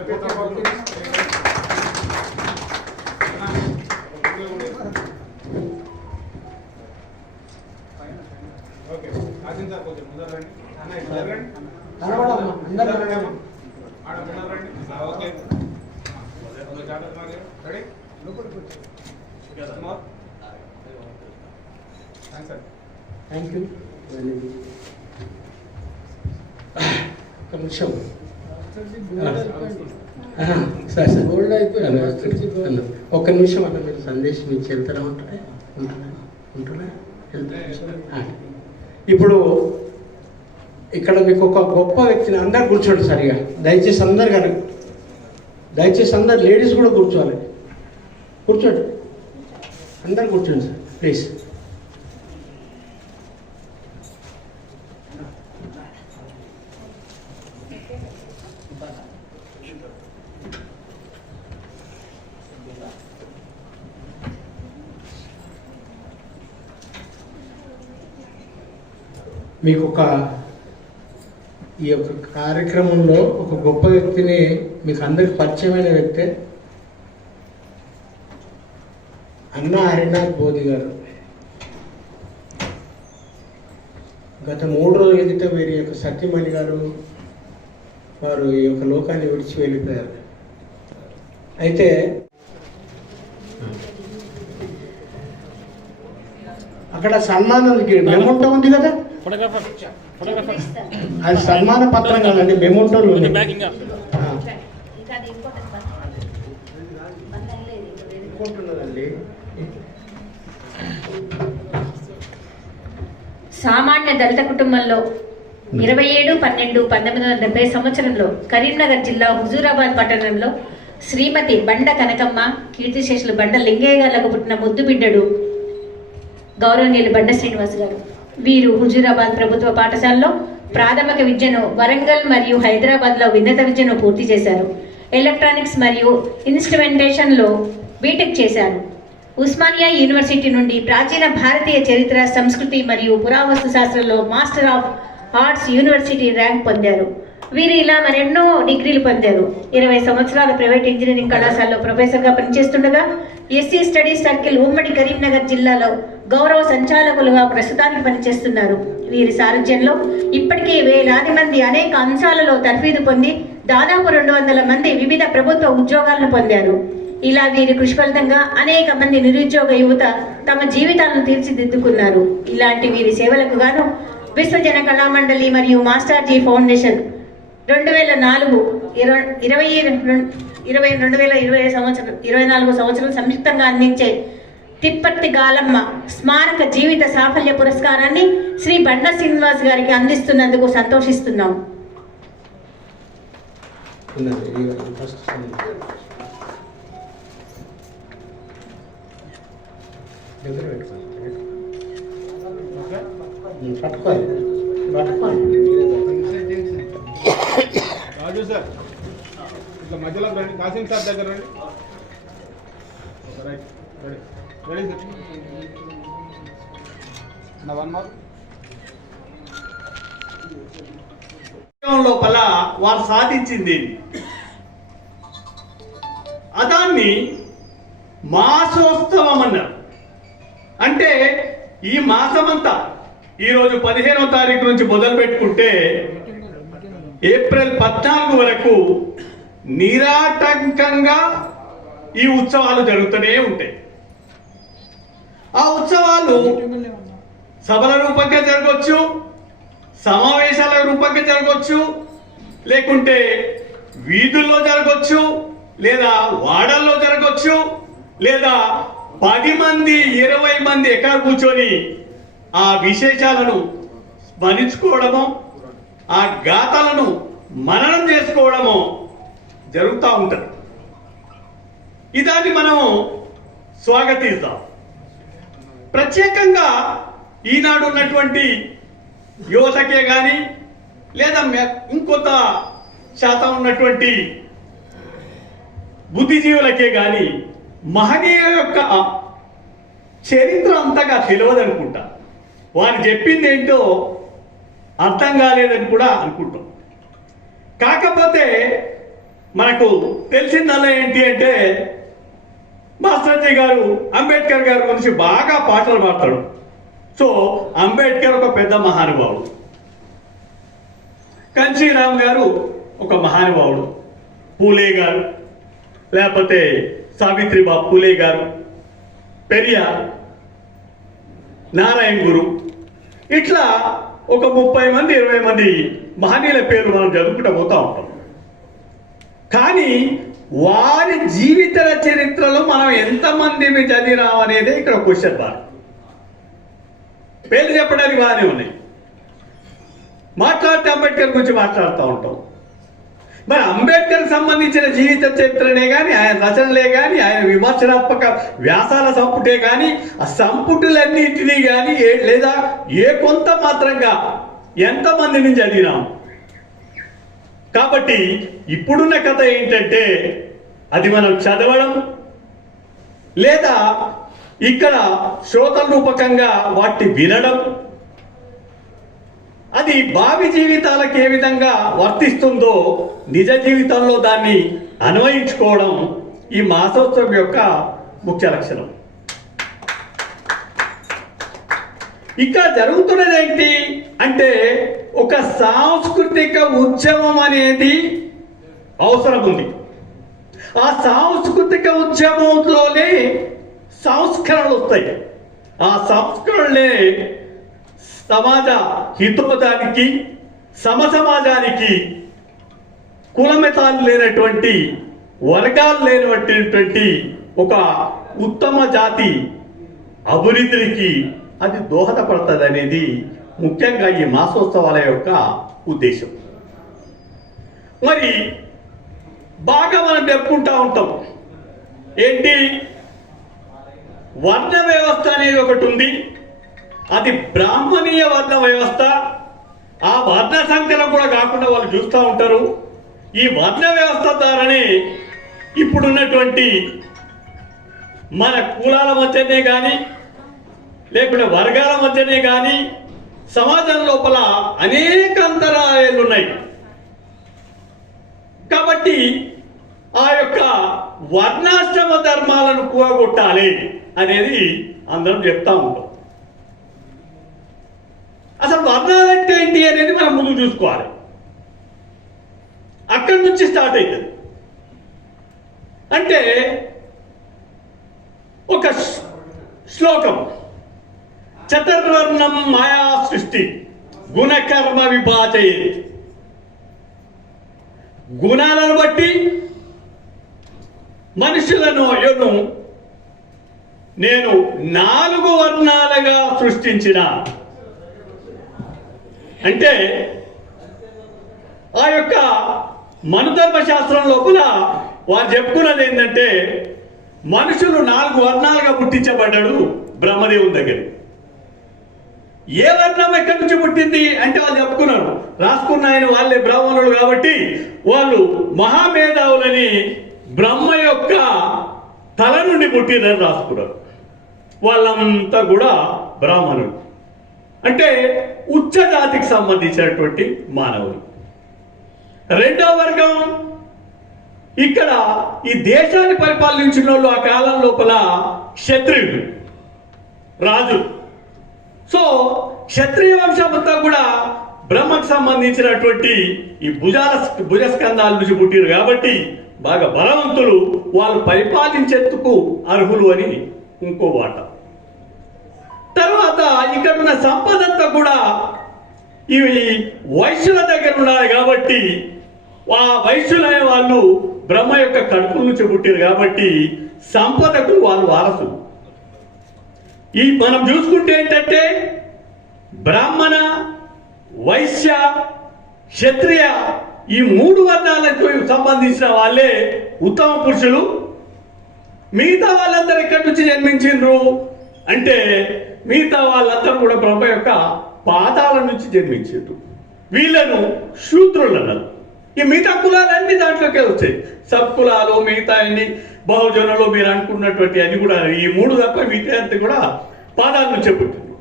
Okay ఆశించా కొంచెం ముందర రండి అన్న ఇద్దరు రండి ఆడ ముందర రండి ఓకే జాగ్రత్త మరి రెడీ థ్యాంక్ యూ. ఒక నిమిషం సార్ సార్ గోల్డ్ అయిపోయాను. ఒక్క నిమిషం అన్న మీరు సందేశం ఇచ్చి వెళ్తారా? ఉంటున్నా ఇప్పుడు ఇక్కడ మీకు ఒక గొప్ప వ్యక్తిని అందరు కూర్చోండి సరిగా దయచేసి అందరు కానీ దయచేసి అందరు లేడీస్ కూడా కూర్చోవాలి. కూర్చోండి అందరు కూర్చోండి సార్ ప్లీజ్. మీకు ఈ యొక్క కార్యక్రమంలో ఒక గొప్ప వ్యక్తిని మీకు అందరికి పరిచయమైన వ్యక్తే అన్న హరినాథ్ బోధి గారు. గత 3 రోజుల క్రితం వీరి యొక్క సత్యమణి గారు వారు ఈ యొక్క లోకాన్ని విడిచి వెళ్ళిపోయారు. అయితే అక్కడ సన్మానానికి మెమోంటో ఉంది కదా, అది సన్మాన పత్రం కదండి, మెమోంటోలు సామాన్య దళిత కుటుంబంలో 27/12/1970 సంవత్సరంలో కరీంనగర్ జిల్లా హుజూరాబాద్ పట్టణంలో శ్రీమతి బండ కనకమ్మ కీర్తిశేషులు బండ లింగయ్య గారులకు పుట్టిన ముద్దు బిడ్డడు గౌరవనీయులు బండ శ్రీనివాస్ గారు. వీరు హుజూరాబాద్ ప్రభుత్వ పాఠశాలలో ప్రాథమిక విద్యను వరంగల్ మరియు హైదరాబాద్లో ఉన్నత విద్యను పూర్తి చేశారు. ఎలక్ట్రానిక్స్ మరియు ఇన్స్ట్రుమెంటేషన్లో బీటెక్ చేశారు. ఉస్మానియా యూనివర్సిటీ నుండి ప్రాచీన భారతీయ చరిత్ర, సంస్కృతి మరియు పురావస్తు శాస్త్రంలో master of arts university rank పొందారు. వీరు ఇలా మరెన్నో డిగ్రీలు పొందారు. 20 సంవత్సరాల ప్రైవేట్ ఇంజనీరింగ్ కళాశాలలో ప్రొఫెసర్గా పనిచేస్తుండగా ఎస్సీ స్టడీస్ సర్కిల్ ఉమ్మడి కరీంనగర్ జిల్లాలో గౌరవ సంచాలకులుగా ప్రస్తుతానికి పనిచేస్తున్నారు. వీరి సారథ్యంలో ఇప్పటికే వేలాది మంది అనేక అంశాలలో తర్ఫీదు పొంది దాదాపు 200 మంది వివిధ ప్రభుత్వ ఉద్యోగాలను పొందారు. ఇలా వీరి కృషి ఫలితంగా అనేక మంది నిరుద్యోగ యువత తమ జీవితాలను తీర్చిదిద్దుకున్నారు. ఇలాంటి వీరి సేవలకు గాను విశ్వజన కళామండలి మరియు మాస్టర్ జీ ఫౌండేషన్ 2024 సంవత్సరం సంయుక్తంగా అందించే తిప్పర్తి గాలమ్మ స్మారక జీవిత సాఫల్య పురస్కారాన్ని శ్రీ బండ శ్రీనివాస్ గారికి అందిస్తున్నందుకు సంతోషిస్తున్నాం. రాజు సార్ ఇట్లా మధ్యలో రండి, కాసిం సార్ దగ్గర రండి. Right ready sir. One more లోపల వారు సాధించింది అదాన్ని మాసోత్సవం అన్నారు. అంటే ఈ మాసమంతా ఈరోజు 15వ తారీఖు నుంచి మొదలు పెట్టుకుంటే ఏప్రిల్ 14 వరకు నిరాటంకంగా ఈ ఉత్సవాలు జరుగుతూనే ఉంటాయి. ఆ ఉత్సవాలు సభల రూపంగా జరగవచ్చు, సమావేశాల రూపంగా జరగవచ్చు, లేకుంటే వీధుల్లో జరగవచ్చు, లేదా వాడల్లో జరగవచ్చు, లేదా 10 మంది 20 మంది ఎక్కడ కూర్చొని ఆ విశేషాలను స్మరించుకోవడము, ఆ గాథలను మననం చేసుకోవడము జరుగుతూ ఉంటుంది. ఇదాన్ని మనము స్వాగతిస్తాం. ప్రత్యేకంగా ఈనాడు ఉన్నటువంటి యువతకే కానీ లేదా ఇంకొంత శాతం ఉన్నటువంటి బుద్ధిజీవులకే కానీ మహనీయ యొక్క చరిత్ర అంతగా తెలియదనుకుంటా. వారు చెప్పింది ఏంటో అర్థం కాలేదని కూడా అనుకుంటాం. కాకపోతే మనకు తెలిసిందల్లా ఏంటి అంటే మాస్టర్జీ గారు అంబేద్కర్ గారి గురించి బాగా పాటలు పాడతాడు. సో అంబేద్కర్ ఒక పెద్ద మహానుభావుడు, కాంచీరామ్ గారు ఒక మహానుభావుడు, పూలే గారు లేకపోతే సావిత్రిబాయి పూలే గారు, పెరియార్, నారాయణ గురు, ఇట్లా ఒక 30 మంది 20 మంది మహనీయుల పేర్లు మనం చదువుకుంటూ పోతూ ఉంటాం. కానీ వారి జీవిత చరిత్రలో మనం ఎంతమంది చదివినాం అనేది ఇక్కడ క్వశ్చన్ మార్క్. పేర్లు చెప్పడానికి బాగానే ఉన్నాయి, మాట్లాడితే అంబేద్కర్ గురించి మాట్లాడుతూ ఉంటాం. మరి అంబేద్కర్ సంబంధించిన జీవిత చరిత్రనే కానీ, ఆయన రచనలే కానీ, ఆయన విమర్శనాత్మక వ్యాసాల సంపుటే కానీ, ఆ సంపుటులన్నింటినీ కానీ లేదా ఏ కొంత మాత్రంగా ఎంతమందిని చదివినాం. కాబట్టి ఇప్పుడున్న కథ ఏంటంటే అది మనం చదవడం లేదా ఇక్కడ శ్రోతల రూపకంగా వాటిని వినడం, అది భావి జీవితాలకు ఏ విధంగా వర్తిస్తుందో నిజ జీవితంలో దాన్ని అన్వయించుకోవడం ఈ మాసోత్సవం యొక్క ముఖ్య లక్షణం. ఇక్కడ జరుగుతున్నది ఏంటి అంటే ఒక సాంస్కృతిక ఉద్యమం అనేది అవసరం ఉంది. ఆ సాంస్కృతిక ఉద్యమంలోనే సంస్కరణలు వస్తాయి. ఆ సంస్కరణలే సమాజ హితోదానికి, సమసమాజానికి, కులమతాలు లేనటువంటి, వర్గాలు లేనటువంటి ఒక ఉత్తమ జాతి అభివృద్ధికి అది దోహదపడుతుంది అనేది ముఖ్యంగా ఈ మాసోత్సవాల యొక్క ఉద్దేశం. మరి బాగా మనం చెప్పుకుంటా ఉంటాం ఏంటి, వర్ణ వ్యవస్థ అనేది ఒకటి ఉంది. అది బ్రాహ్మణీయ వర్ణ వ్యవస్థ. ఆ వర్ణ సంకరం కూడా కాకుండా వాళ్ళు చూస్తూ ఉంటారు. ఈ వర్ణ వ్యవస్థ ద్వారానే ఇప్పుడున్నటువంటి మన కులాల మధ్యనే కానీ లేకుంటే వర్గాల మధ్యనే కానీ సమాజం లోపల అనేక అంతరాయాలు ఉన్నాయి. కాబట్టి ఆ యొక్క వర్ణాశ్రమ ధర్మాలను కూడగొట్టాలి అనేది అందరం చెప్తా ఉంటాం. అసలు వర్ణాలంటే ఏంటి అనేది మనం ముందు చూసుకోవాలి. అక్కడి నుంచి స్టార్ట్ అవుతుంది. అంటే ఒక శ్లోకం, చతుర్వర్ణం మాయా సృష్టి గుణకర్మ విభాజయే. గుణాలను బట్టి మనుషులను నేను 4 వర్ణాలుగా సృష్టించిన. అంటే ఆ యొక్క మనుధర్మ శాస్త్రం లోపల వారు చెప్పుకున్నది ఏంటంటే మనుషులు 4 వర్ణాలుగా పుట్టించబడ్డాడు బ్రహ్మదేవుని దగ్గర. ఏ వర్ణం ఎక్కడి నుంచి పుట్టింది అంటే వాళ్ళు చెప్పుకున్నారు, రాసుకున్న ఆయన వాళ్ళే బ్రాహ్మణులు కాబట్టి వాళ్ళు మహామేధావులని బ్రహ్మ యొక్క తల నుండి పుట్టిందని రాసుకున్నారు. వాళ్ళంతా కూడా బ్రాహ్మణులు, అంటే ఉచ్చ జాతికి సంబంధించినటువంటి మానవులు. రెండవ వర్గం ఇక్కడ ఈ దేశాన్ని పరిపాలించిన వాళ్ళు ఆ కాలం లోపల క్షత్రియులు, రాజు. సో క్షత్రియ వంశం అంతా కూడా బ్రహ్మకు సంబంధించినటువంటి ఈ భుజస్కంధాల నుంచి పుట్టిరు కాబట్టి బాగా బలవంతులు, వాళ్ళు పరిపాలించేందుకు అర్హులు అని ఇంకో వాట. తర్వాత ఇక్కడ ఉన్న సంపద అంతా కూడా ఇవి వైశ్యుల దగ్గర ఉన్నారు కాబట్టి ఆ వైశ్యులనే వాళ్ళు బ్రహ్మ యొక్క కడుపుల నుంచి పుట్టారు కాబట్టి సంపదకు వాళ్ళు వారసులు. ఈ మనం చూసుకుంటే ఏంటంటే బ్రాహ్మణ, వైశ్య, క్షత్రియ ఈ 3 వర్ణాలకు సంబంధించిన వాళ్ళే ఉత్తమ పురుషులు. మిగతా వాళ్ళందరూ ఎక్కడి నుంచి జన్మించిండ్రు అంటే మిగతా వాళ్ళందరూ కూడా బ్రహ్మ యొక్క పాదాల నుంచి జన్మించారు. వీళ్ళను శూద్రులు అన్నారు. ఈ మిగతా కులాలన్నీ దాంట్లోకే వచ్చాయి. సబ్ కులాలు, మిగతా అన్ని బహుజనులు మీరు అనుకున్నటువంటి అన్ని కూడా ఈ 3 తప్ప మిగతా అంతా కూడా పాదాల నుంచి పుట్టింది.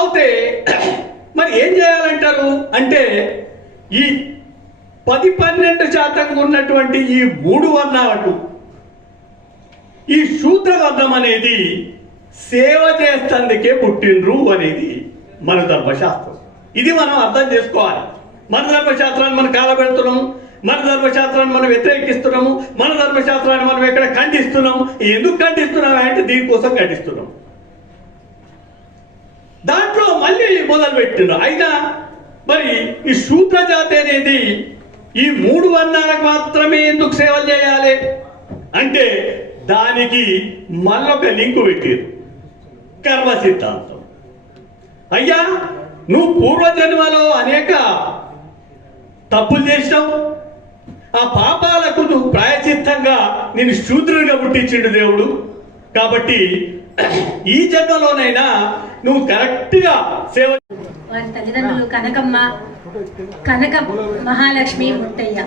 అయితే మరి ఏం చేయాలంటారు అంటే ఈ 10-12% ఉన్నటువంటి ఈ 3 వర్ణాలకు ఈ శూద్ర వర్ణం అనేది సేవ చేస్తందుకే పుట్టిండ్రు అనేది మన ధర్మశాస్త్రం. ఇది మనం అర్థం చేసుకోవాలి. మన ధర్మశాస్త్రాన్ని మనం కాలబెడుతున్నాము, మన ధర్మశాస్త్రాన్ని మనం వ్యతిరేకిస్తున్నాము, మన ధర్మశాస్త్రాన్ని మనం ఎక్కడ ఖండిస్తున్నాము. ఎందుకు ఖండిస్తున్నాము అంటే దీనికోసం ఖండిస్తున్నాం. దాంట్లో మళ్ళీ మొదలు పెట్టిండ్రు. అయినా మరి ఈ శూద్ర జాతి అనేది ఈ 3 వర్ణాలకు మాత్రమే ఎందుకు సేవలు చేయాలి అంటే దానికి మళ్ళొక లింకు పెట్టారు, కర్మ సిద్ధాంతం. అయ్యా నువ్వు పూర్వజన్మలో అనేక తప్పులు చేసినావు, ఆ పాపాలకు నువ్వు ప్రాయచిత్తంగా నేను శూద్రుడిగా పుట్టించిండు దేవుడు. కాబట్టి ఈ జన్మలోనైనా నువ్వు కరెక్ట్గా సేవ. వారి తల్లిదండ్రులు కనక మహాలక్ష్మి ముత్తయ్య,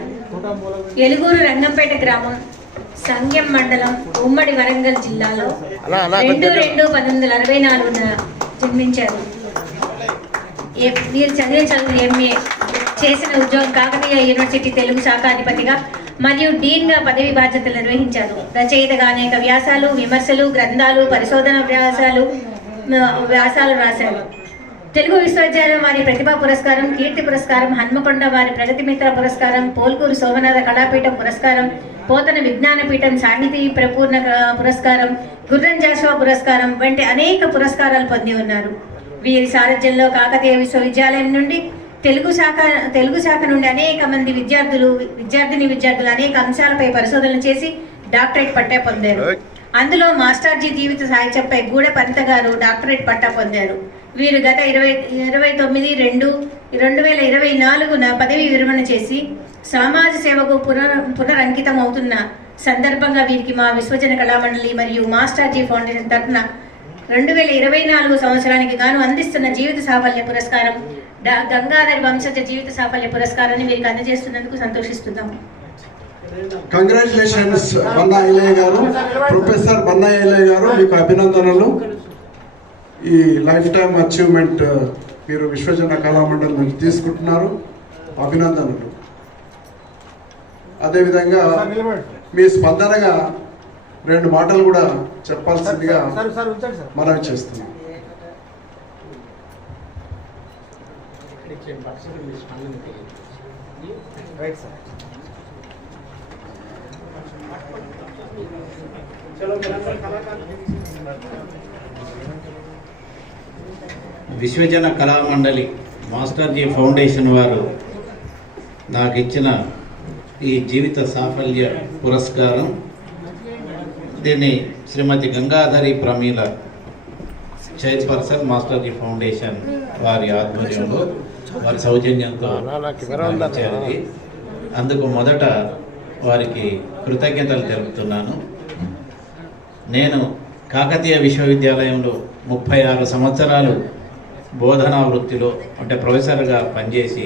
ఎలుగూరు రంగంపేట గ్రామం, సంగెం మండలం, ఉమ్మడి వరంగల్ జిల్లాలో 2/2/1964 జన్మించారు. వీరు చదివిన చదువు MA, చేసిన ఉద్యోగం కాకతీయ యూనివర్సిటీ తెలుగు శాఖాధిపతిగా మరియు డీన్గా పదవి బాధ్యతలు నిర్వహించారు. రచయితగా అనేక వ్యాసాలు, విమర్శలు, గ్రంథాలు, పరిశోధన వ్యాసాలు రాశారు. తెలుగు విశ్వవిద్యాలయం వారి ప్రతిభా పురస్కారం, కీర్తి పురస్కారం, హన్మకొండ వారి ప్రగతి మిత్ర పురస్కారం, పోల్కూరు సోమనాథ కళాపీఠం పురస్కారం, పోతన విజ్ఞానపీఠం సాహితీ ప్రపూర్ణ పురస్కారం, గుర్రం జాషువా పురస్కారం వంటి అనేక పురస్కారాలు పొంది ఉన్నారు. వీరి సారథ్యంలో కాకతీయ విశ్వవిద్యాలయం నుండి తెలుగు శాఖ నుండి అనేక మంది విద్యార్థులు అనేక అంశాలపై పరిశోధనలు చేసి డాక్టరేట్ పట్టా పొందారు. అందులో మాస్టర్జీ జీవిత సాహిత్యంపై గూడ పంత గారు డాక్టరేట్ పట్టా పొందారు. వీరు గత 29/2/2024 పదవి విరమణ చేసి సమాజ సేవకు పునరంకితం అవుతున్న సందర్భంగా వీరికి మా విశ్వజన కళామండలి మరియు మాస్టర్జీ ఫౌండేషన్ తరఫున 2024 సంవత్సరానికి గాను అందిస్తున్న జీవిత సాఫల్య పురస్కారం, గంగాధర్ వంశజ జీవిత సాఫల్య పురస్కారాన్ని వీరికి అందజేస్తున్నందుకు సంతోషిస్తున్నాము. కంగ్రాచులేషన్స్ బన్నా ఐలయ్య గారు, ప్రొఫెసర్ బన్నా ఐలయ్య గారు, మీకు అభినందనలు. ఈ లైఫ్ టైమ్ అచీవ్మెంట్ మీరు విశ్వజన కళామండలి నుంచి తీసుకుంటున్నారు, అభినందనలు. అదేవిధంగా మీ స్పందనగా 2 మాటలు కూడా చెప్పాల్సిందిగా మనవి చేస్తున్నాం. విశ్వజన కళామండలి మాస్టర్జీ ఫౌండేషన్ వారు నాకు ఇచ్చిన ఈ జీవిత సాఫల్య పురస్కారం, దీన్ని శ్రీమతి గంగాధరి ప్రమీల చైర్పర్సన్ మాస్టర్జీ ఫౌండేషన్ వారి ఆధ్వర్యంలో వారి సౌజన్యంతో ఇచ్చారు. అందుకు మొదట వారికి కృతజ్ఞతలు తెలుపుతున్నాను. నేను కాకతీయ విశ్వవిద్యాలయంలో 36 సంవత్సరాలు బోధనా వృత్తిలో అంటే ప్రొఫెసర్గా పనిచేసి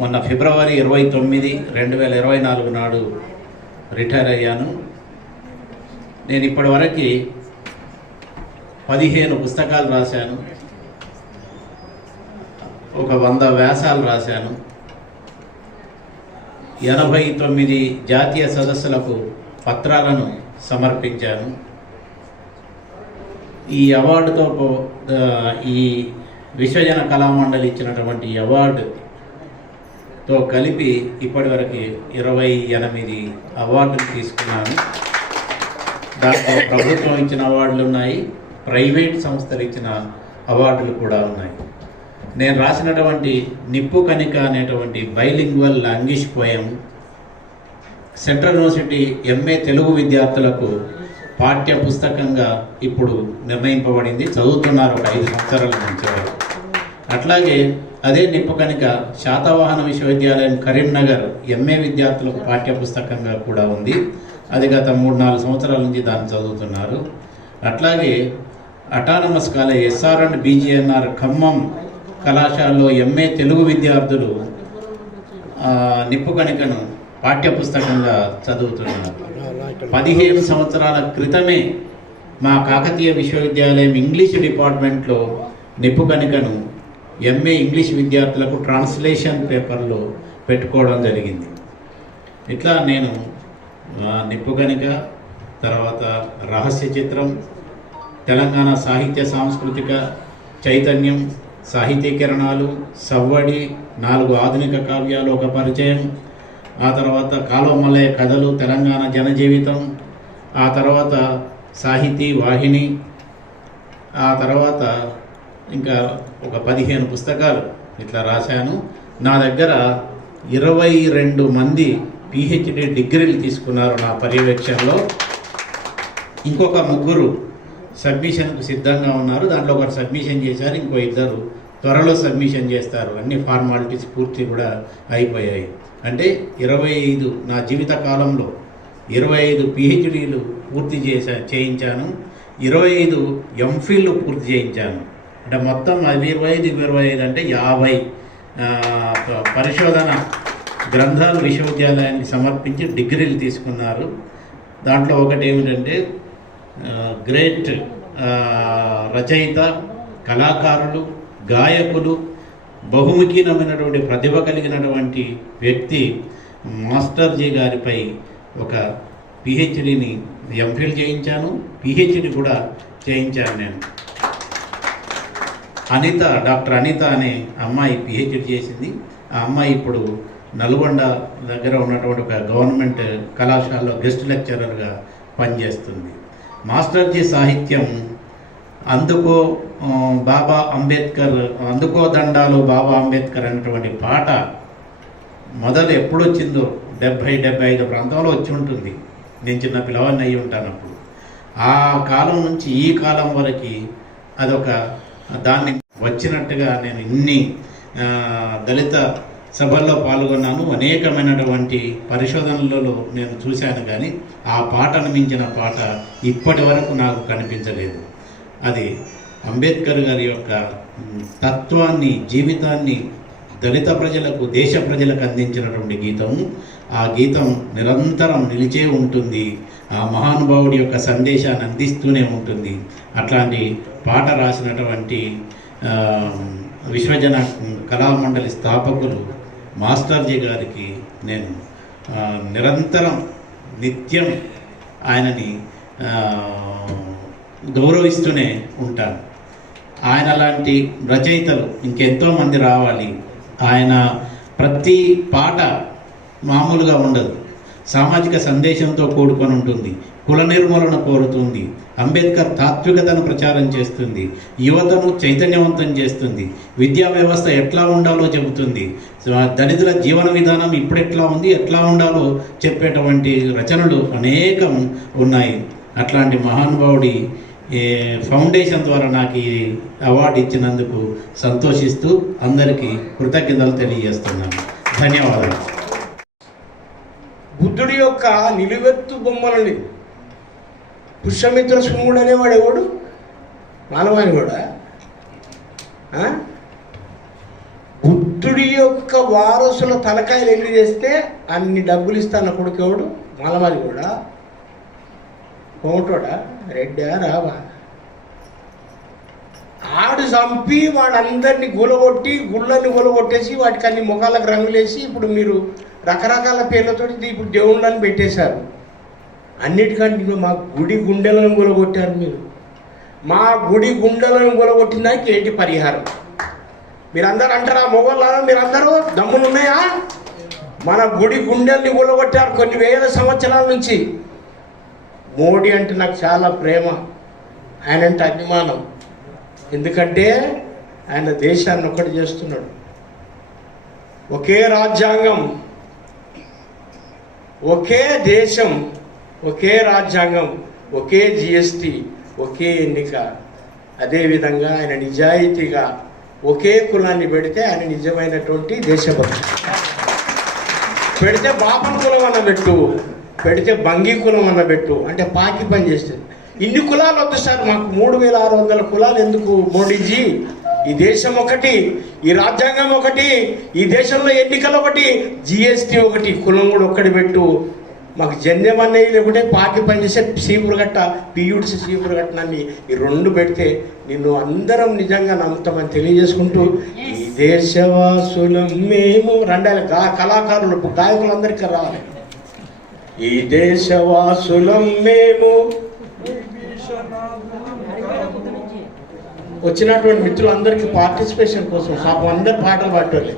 మొన్న ఫిబ్రవరి 29, 2024 నాడు రిటైర్ అయ్యాను. నేను ఇప్పటివరకు 15 పుస్తకాలు రాశాను, ఒక 100 వ్యాసాలు రాశాను, 89 జాతీయ సదస్సులకు పత్రాలను సమర్పించాను. ఈ అవార్డుతో ఈ విశ్వజన కళామండలి ఇచ్చినటువంటి అవార్డుతో కలిపి ఇప్పటివరకు 28 అవార్డులు తీసుకున్నాను. దాంట్లో ప్రభుత్వం ఇచ్చిన అవార్డులు ఉన్నాయి, ప్రైవేట్ సంస్థలు ఇచ్చిన అవార్డులు కూడా ఉన్నాయి. నేను రాసినటువంటి నిప్పు కణిక అనేటువంటి bilingual language poem central university MA Telugu విద్యార్థులకు పాఠ్య పుస్తకంగా ఇప్పుడు నిర్ణయింపబడింది. చదువుతున్నారు ఒక 5 సంవత్సరాల నుంచి. అట్లాగే అదే నిప్పు కణిక శాతవాహన విశ్వవిద్యాలయం కరీంనగర్ MA విద్యార్థులకు పాఠ్య పుస్తకంగా కూడా ఉంది. అది గత 3-4 సంవత్సరాల నుంచి దాన్ని చదువుతున్నారు. అట్లాగే autonomous college SR and BGNR Khammam కళాశాలలో MA తెలుగు విద్యార్థులు నిప్పు కణికను పాఠ్యపుస్తకంగా చదువుతున్నారు. 15 సంవత్సరాల క్రితమే మా కాకతీయ విశ్వవిద్యాలయం ఇంగ్లీష్ డిపార్ట్మెంట్లో నిప్పు కణికను ఎంఏ ఇంగ్లీష్ విద్యార్థులకు ట్రాన్స్లేషన్ పేపర్లు పెట్టుకోవడం జరిగింది. ఇట్లా నేను నిప్పుగనిక, తర్వాత రహస్య చిత్రం, తెలంగాణ సాహిత్య సాంస్కృతిక చైతన్యం, సాహితీకరణాలు, సవ్వడి, 4 ఆధునిక కావ్యాలు, ఒక పరిచయం, ఆ తర్వాత కాలువ మల్లయ్య కథలు, తెలంగాణ జనజీవితం, ఆ తర్వాత సాహితీ వాహిని, ఆ తర్వాత ఇంకా ఒక 15 పుస్తకాలు ఇట్లా రాశాను. నా దగ్గర 22 మంది పిహెచ్డి డిగ్రీలు తీసుకున్నారు నా పర్యవేక్షణలో. ఇంకొక 3 సబ్మిషన్కు సిద్ధంగా ఉన్నారు. దాంట్లో ఒకరు సబ్మిషన్ చేశారు, ఇంకో 2 త్వరలో సబ్మిషన్ చేస్తారు. అన్ని ఫార్మాలిటీస్ పూర్తి కూడా అయిపోయాయి. అంటే 25 నా జీవిత కాలంలో 25 పిహెచ్డీలు పూర్తి చేయించాను, 25 ఎంఫిల్ పూర్తి చేయించాను. అంటే మొత్తం 25 అంటే 50 పరిశోధన గ్రంథాలు విశ్వవిద్యాలయానికి సమర్పించి డిగ్రీలు తీసుకున్నారు. దాంట్లో ఒకటి ఏమిటంటే గ్రేట్ రచయిత, కళాకారులు, గాయకులు, బహుముఖీనమైనటువంటి ప్రతిభ కలిగినటువంటి వ్యక్తి మాస్టర్ జీ గారిపై ఒక పిహెచ్డిని ఎంఫిల్ చేయించాను, పిహెచ్డి కూడా చేయించాను నేను. అనిత, డాక్టర్ అనిత అనే అమ్మాయి పిహెచ్డి చేసింది. ఆ అమ్మాయి ఇప్పుడు నల్గొండ దగ్గర ఉన్నటువంటి ఒక గవర్నమెంట్ కళాశాలలో గెస్ట్ లెక్చరర్గా పనిచేస్తుంది. మాస్టర్ జీ సాహిత్యం అందుకో బాబా అంబేద్కర్, అందుకో దండాలు బాబా అంబేద్కర్ అనేటువంటి పాట మొదలు ఎప్పుడు వచ్చిందో 70-75 ప్రాంతంలో వచ్చి ఉంటుంది. నేను చిన్న పిల్లవాడిని అయ్యి ఉంటాను అప్పుడు. ఆ కాలం నుంచి ఈ కాలం వరకు అదొక దాన్ని వచ్చినట్టుగా నేను ఇన్ని దళిత సభల్లో పాల్గొన్నాను. అనేకమైనటువంటి పరిశోధనలలో నేను చూశాను, కానీ ఆ పాటను మించిన పాట ఇప్పటి వరకు నాకు కనిపించలేదు. అది అంబేద్కర్ గారి యొక్క తత్వాన్ని, జీవితాన్ని దళిత ప్రజలకు, దేశ ప్రజలకు అందించినటువంటి గీతం. ఆ గీతం నిరంతరం నిలిచే ఉంటుంది. ఆ మహానుభావుడి యొక్క సందేశాన్ని అందిస్తూనే ఉంటుంది. అట్లాంటి పాట రాసినటువంటి విశ్వజన కళామండలి స్థాపకులు మాస్టర్ జీ గారికి నేను నిరంతరం నిత్యం ఆయనని గౌరవిస్తూనే ఉంటాను. ఆయన లాంటి రచయితలు ఇంకెంతోమంది రావాలి. ఆయన ప్రతి పాట మామూలుగా ఉండదు, సామాజిక సందేశంతో కూడుకొని ఉంటుంది, కుల నిర్మూలన కోరుతుంది, అంబేద్కర్ తాత్వికతను ప్రచారం చేస్తుంది, యువతను చైతన్యవంతం చేస్తుంది, విద్యా వ్యవస్థ ఎట్లా ఉండాలో చెబుతుంది, దళితుల జీవన విధానం ఇప్పుడెట్లా ఉంది, ఎట్లా ఉండాలో చెప్పేటువంటి రచనలు అనేకం ఉన్నాయి. అట్లాంటి మహానుభావుడి ఫౌండేషన్ ద్వారా నాకు ఈ అవార్డు ఇచ్చినందుకు సంతోషిస్తూ అందరికీ కృతజ్ఞతలు తెలియజేస్తున్నాను. ధన్యవాదాలు. బుద్ధుడి యొక్క నిలువెత్తు బొమ్మలని పుష్యమిత్ర శృంగుడు అనేవాడు ఎవడు? మానవాని కూడా. బుద్ధుడి యొక్క వారసుల తలకాయలు ఎన్ని చేస్తే అన్ని డబ్బులు ఇస్తాను కొడుకు ఎవడు? మానవాని కూడా. కోమటోడా, రెడ్డా, రావా? ఆడు చంపి వాడందరినీ గులగొట్టి, గుళ్ళని గులగొట్టేసి వాటికి అన్ని ముఖాలకు రంగులేసి ఇప్పుడు మీరు రకరకాల పేర్లతో ఇప్పుడు దేవుళ్ళని పెట్టేశారు. అన్నిటికంటే మా గుడి గుండెలను గులగొట్టారు మీరు. మా గుడి గుండెలను గులగొట్టిన దానికి ఏంటి పరిహారం? మీరందరూ అంటారా? మొగోళ్ళ మీరందరూ దమ్ములు ఉన్నాయా? మన గుడి గుండెల్ని గులగొట్టారు కొన్ని వేల సంవత్సరాల నుంచి. మోడీ అంటే నాకు చాలా ప్రేమ, ఆయన అంటే అభిమానం. ఎందుకంటే ఆయన దేశాన్ని ఒకటి చేస్తున్నాడు. ఒకే రాజ్యాంగం, ఒకే దేశం, ఒకే రాజ్యాంగం, ఒకే జిఎస్టి, ఒకే ఎన్నిక. అదేవిధంగా ఆయన నిజాయితీగా ఒకే కులాన్ని పెడితే ఆయన నిజమైనటువంటి దేశభక్తి. పెడితే బాపన కులం అన్న పెట్టు, పెడితే బంగీ కులం అన్న పెట్టు, అంటే పాకి పని చేస్తుంది. ఇన్ని కులాలు వద్దు సార్, మాకు 3600 కులాలు ఎందుకు మోడీజీ? ఈ దేశం ఒకటి, ఈ రాజ్యాంగం ఒకటి, ఈ దేశంలో ఎన్నికలు ఒకటి, జిఎస్టీ ఒకటి, కులం కూడా ఒక్కటి పెట్టు. మాకు జన్యం అన్నవి లేకుంటే పార్టీ పనిచేసే సీపురగట్ట పియూడిసి సీపురగట్టనని ఈ రెండు పెడితే నిన్ను అందరం నిజంగా నమ్ముతామని తెలియజేసుకుంటూ ఈ దేశవాసులం మేము రెండేళ్ళ కళాకారులు గాయకులందరికీ రావాలి. ఈ దేశవాసులం మేము వచ్చినటువంటి మిత్రులందరికీ పార్టిసిపేషన్ కోసం పాపం అందరు పాటలు పాడేవాళ్ళు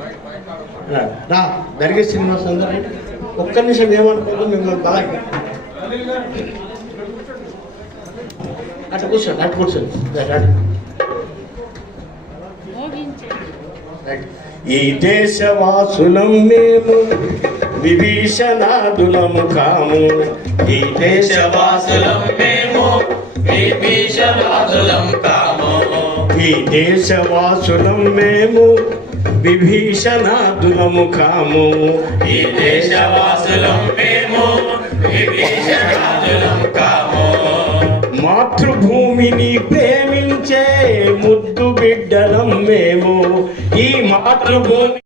రా జరిగే శ్రీనివాస్ అందరూ ఒక్క నిమిషం ఏమనుకోదు మిమ్మల్ని బాగా అట్లా కూర్చోండి అట్లా కూర్చోండి. ఈ దేశవాసులం మేము విభీషణాదులము కాము. ఈ దేశవాసులం మేము విభీషణాదులం కాము. ఈ దేశవాసులం మేము విభీషణాదులము కాము. ఈ దేశవాసులం మేము విభీషణాదులం కాము. మాతృభూమిని ప్రేమించే ముద్దు బిడ్డలం మేము. ఈ మాతృభూమి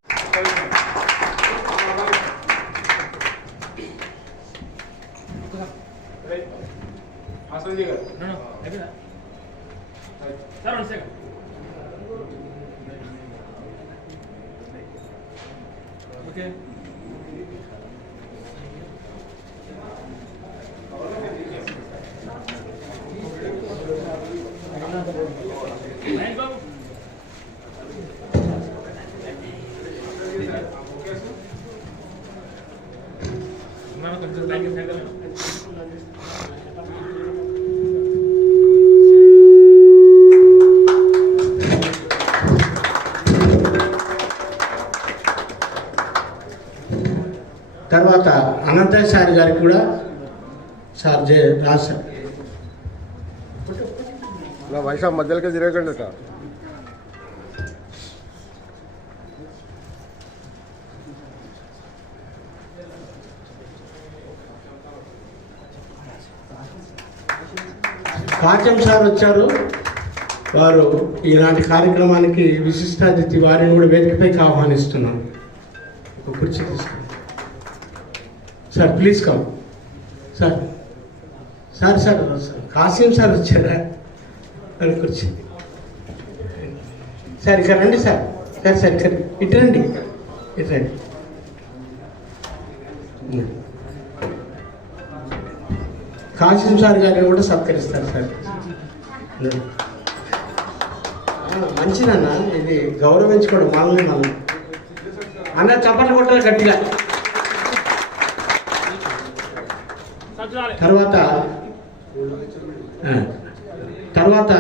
తర్వాత అనంతయ్య సార్ గారికి కూడా సార్ రాజు సార్ వైషా మధ్యలోకి తిరగండి సార్. కాచం సార్ వచ్చారు. వారు ఈనాటి కార్యక్రమానికి విశిష్ట అతిథి, వారిని కూడా వేదికపైకి ఆహ్వానిస్తున్నాను. ఒక కుర్చీ తీసుకోండి sir, please come sir. Sir sir Kasim sir వచ్చారా? అని కుర్చీ సార్ ఇక్కడ రండి సార్. సార్ సార్ ఇక్కడ ఇటు రండి, ఇటు రండి. కాసిం సార్ గారిని కూడా సత్కరిస్తారు సార్. మంచిదన్న, ఇది గౌరవించుకోవడం మనల్ని మనం. అన్న చప్పట్లు కొట్టాలి గట్టిగా. తర్వాత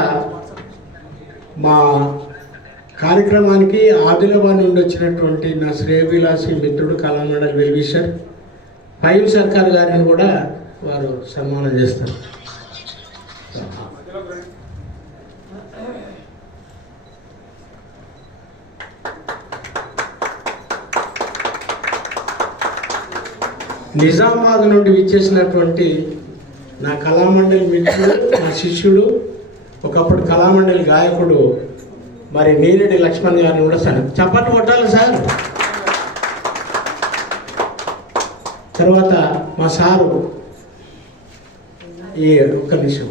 మా కార్యక్రమానికి ఆదిలాబాద్ నుండి వచ్చినటువంటి నా శ్రేయభిలాషి మిత్రుడు కళామండలి వెల్విషర్ ఫైవ్ సర్కార్ గారిని కూడా వారు సన్మానం చేస్తారు. నిజామాబాద్ నుండి విచ్చేసినటువంటి నా కళామండలి మిత్రుడు, నా శిష్యుడు, ఒకప్పుడు కళామండలి గాయకుడు మరి నీరెడ్డి లక్ష్మణ్ గారిని కూడా సార్ చప్పట్లు కొట్టాలి సార్. తర్వాత మా సారు ఈ ఒక్క నిమిషం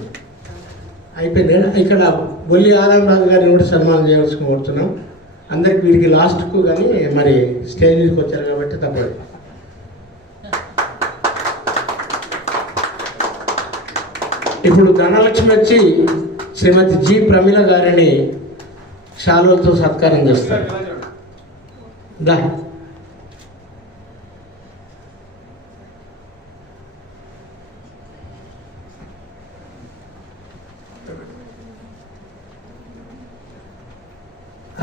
అయిపోయింది. ఇక్కడ బొల్లి ఆరామరాజు గారిని కూడా సన్మానం చేయవలసి కోరుతున్నాం. అందరికి వీరికి లాస్ట్కు కానీ మరి స్టేజ్ మీదకి వచ్చారు కాబట్టి తప్పదు. ఇప్పుడు ధనలక్ష్మి వచ్చి శ్రీమతి జి ప్రమీల గారిని శాలువతో సత్కారం చేస్తారు. దా